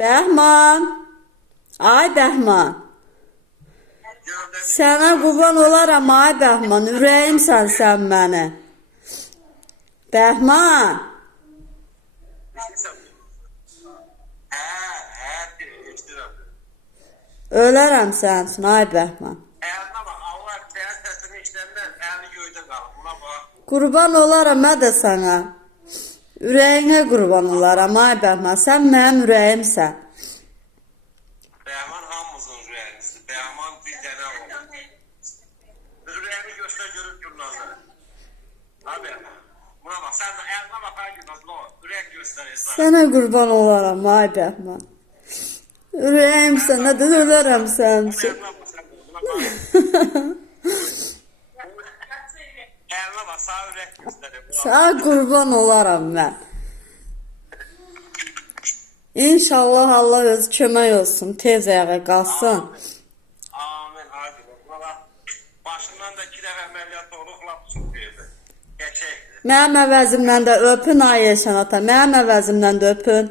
Bəhman. Ay Bəhman. Sənə qurban olaram ay Bəhman. Ürəyimsən sən mənə. Bəhman. Ölərəm sənin üçün ay Bəhman. Qurban olaram mən də sənə. Ürəyinə qurban olaram ay Bəhman. Sən mənim ürəyimsən. Bəhman hamımızın ürəyimizdir. Bəhman bir dənə olur. Ürəyini göstər görüb Gülnazı. Ha Bəhman. Buna bax, sən də əlinə bax ay Gülnazı. Ürək göstərirsən. Sənə qurban olaram ay Bəhman. Ürəyimsən, nə də ölərəm sənin üçün. Əlinə bax, sağ ürək göstərir. Sənə qurban olaram mən. İnşallah Allah öz kömək olsun, tez ayağa qalsın. Amin, hadi. Başından da 2 dəfə əməliyyat olub, lap çox verdi. Geçəkdir. Mənim əvəzimdən də öpün ay Eşən ata, mənim əvəzimdən də öpün.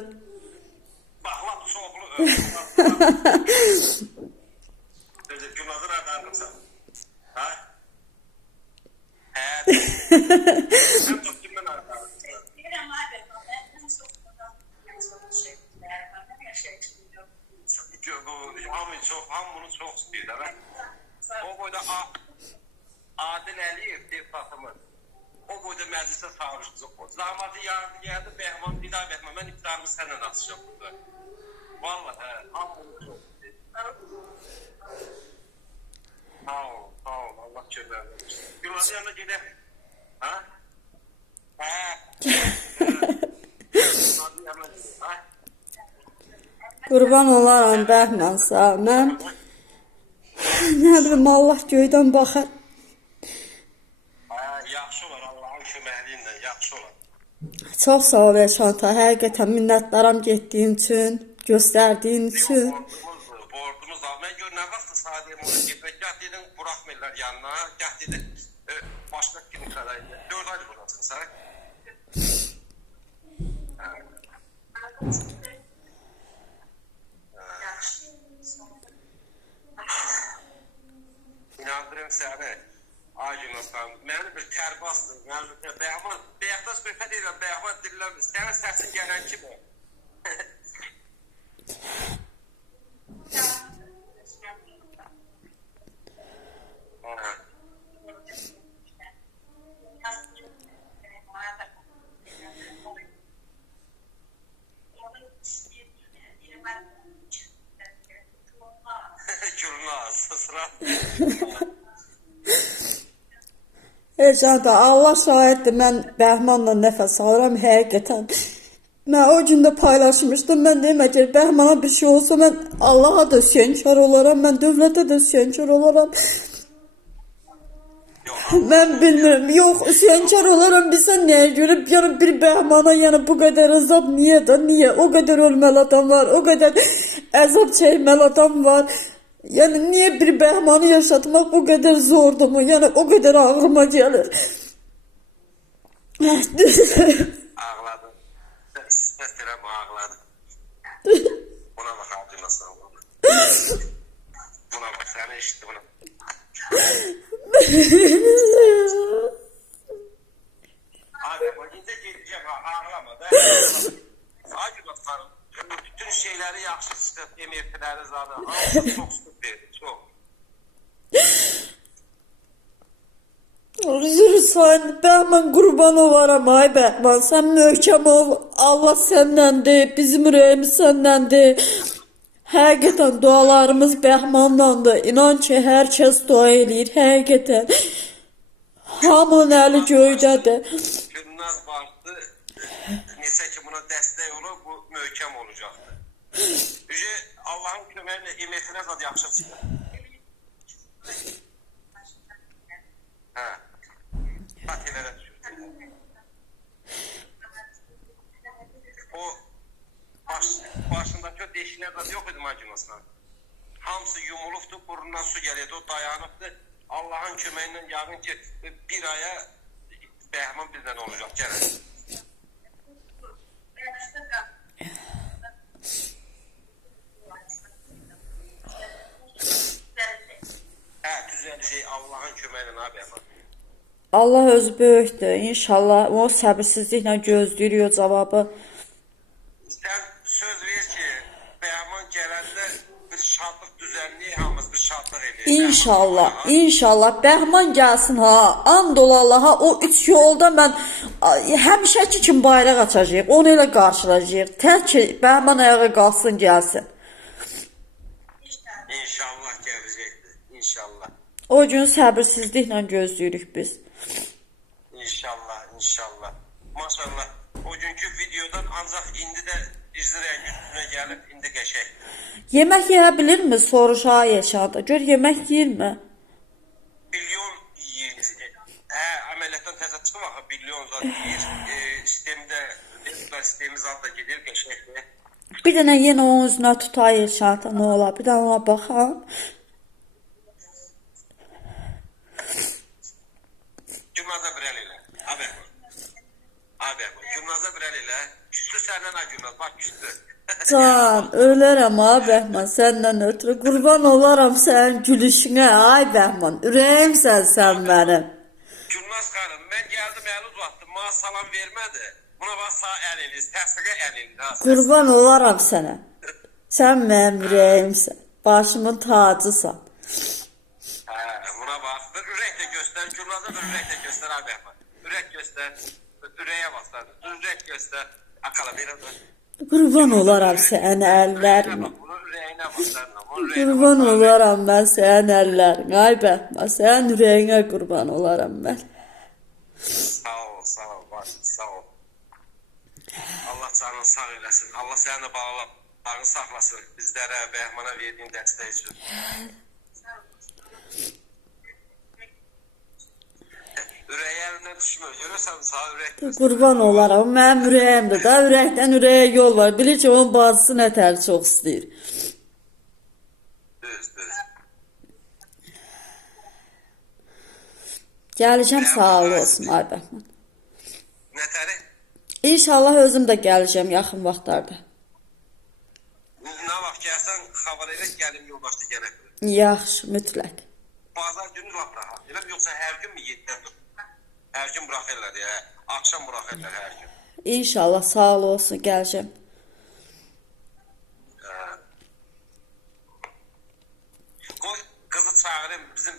Bax, lap çoxlu öpün. Gülnazı rəqarqırsan. Ha? Hə? Sən çox kimdən rəqarqırsan? Hamını çox istəyir. O boyda Adil Əliyev deputatımız. O boyda məclisə çağırmışdı. Zahmatı yardı gəldi, Bəhman, bir daha Bəhman, mən iftarımı sənlə açacağım burada. Vallahi, hamını çox istəyir. Sağ ol, Allah kömək olsun. Gülnazın yanına gedək. Ha? Hə? Gülnazın yanına gedək, ha? Qurban olaram Bəhman sağ ol. Mən nə bilim Allah göydən baxar. Yaxşı olar, Allahın köməkliyi yaxşı olar. Çox sağ ol Eşən ata. Həqiqətən minnətdaram getdiyin üçün, göstərdiyin üçün. Borcumuz da. Mən gör nə vaxt sadəcə onu getmək. Gəh dedim buraxmırlar yanına. Gəh dedim başqa klinikadaydı. 4 aydır buradasın sən. İnandırım səni. Ay Yunuslan, mənim bir tərbasdır. Bəhman, bəyəqdə söhbət edirəm, Bəhman dilləmir. Sənin səsin gələn kimi. Gülnaz, sıra. Eşən ata, Allah şahiddir, mən Bəhmanla nəfəs alıram həqiqətən. Mən o gündə paylaşmışdım, mən demə ki, Bəhmana bir şey olsa, mən Allaha da sünkar olaram, mən dövlətə də sünkar olaram. Mən bilmirəm, yox, sünkar olaram, bilsən nəyə görə, yəni bir Bəhmana, yəni bu qədər əzab, niyə? O qədər ölməli adam var, o qədər əzab çəkməli adam var. Yəni, niyə bir Bəhmanı yaşatmaq bu qədər zordur mu? Yəni, o qədər ağrıma gəlir. Ağladım. Səsdirəm, ağladım. Buna bax, abi nasıl ağladım. Buna bax, səni eşitdi buna. Abi, incə gedəcəm, ağlama da. Acı bax, bütün şeyləri yaxşı çıxıb, MF-ləri zaten. Hamısı çox süper, çox. Yürüsən, Bəhman qurban olaram, ay Bəhman, sən möhkəm ol, Allah səndəndir, bizim ürəyimiz səndəndir. Həqiqətən dualarımız Bəhmanlandır, inan ki, hər kəs dua eləyir, həqiqətən. Hamının əli göydədir. Gülnaz vardı, neçə ki buna dəstək olur, bu möhkəm olacaqdır. Allahın köməklə MF-nə zad yaxşı çıxır. Hə. Patilərə düşür. O başındakı o deşiklər zad yox idi makinasına. Hamısı yumulubdur, burnundan su gəlirdi, o dayanıbdır. Allahın köməklə yağın ki, bir aya Bəhman bizdən olacaq, gəlin. Allahın köməyi ilə abi Bəhman. Allah özü böyükdür. İnşallah o səbirsizliklə gözləyirik o cavabı. Sən söz ver ki, Bəhman gələndə bir şadlıq düzənliyi, hamımız bir şadlıq eləyir. İnşallah, inşallah Bəhman gəlsin ha. And ol Allaha, o üç yolda mən həmişəki kimi bayraq açacağıq. Onu elə qarşılayacağıq. Tək ki Bəhman ayağa qalsın, gəlsin. İnşallah gələcəkdir. İnşallah. O gün səbirsizliklə gözləyirik biz. İnşallah, inşallah. Maşallah. O günkü videodan ancaq indi də izli rəngi üstünə gəlib, indi qəşək. Yemək yeyə bilirmi? Soruşa yaşadı. Gör yemək yeyirmi? Bilyon yiyir. Əməliyyatdan təzə çıxım axı, bilyon zat yiyir. Sistemi zat da gedir, qəşəkdir. Bir dənə yenə onun üzünə tutayır şanta, nə olar? Bir dənə ona baxam. Gümnaza bir əl elə. Abi, gümnaza bir əl elə. Küstü səndən ha Gümnaz, bax küstü. Can, ölərəm ha Bəhman, səndən ötürü. Qurban olaram sənin gülüşünə, ay Bəhman. Ürəyimsən sən mənim. Gülnaz xanım, mən gəldim, əli uzatdım, bana salam vermədi. Buna bax sağ əl eləyir, təsdiqə əl eləyir. Qurban olaram sənə. Sən mənim ürəyimsən. Başımın tacısan. Buna bax, bir ürək də göstər, Gülnaza bir ürək də göstər abi Bəhman. Ürək göstər, ürəyə basar, ürək göstər. Akala bir adı. Qurban olaram sənin əllərinə. Bunun ürəyinə basar. Qurban olaram mən sənin əllərinə. Ay Bəhman, sənin ürəyinə qurban olaram mən. Sağ ol, baş, sağ ol. Allah canını sağ eləsin. Allah sənin də bağlarını saxlasın. Bizlərə, Bəhmana verdiyin dəstək üçün. Ürəyə əlindən düşmür. Görürsən, sağ ürək. Qurban olaram, mənim ürəyimdir da. Ürəkdən ürəyə yol var. Bilir ki, onun bacısı nətər çox istəyir. Düz. Gələcəm, sağ olsun, ay Bəhman. Nətəri? İnşallah özüm də gələcəm yaxın vaxtlarda. Nə vaxt gəlsən, xabar elə gəlim yoldaşda gələk. Yaxşı, mütləq. Bazar günü lap rahat. Elə yoxsa hər gün mü 7-dən dur? Hər gün buraxırlar ya. Akşam buraxırlar hər gün. İnşallah, sağ olsun, gələcəm. Qoy qızı çağırayım, bizim bir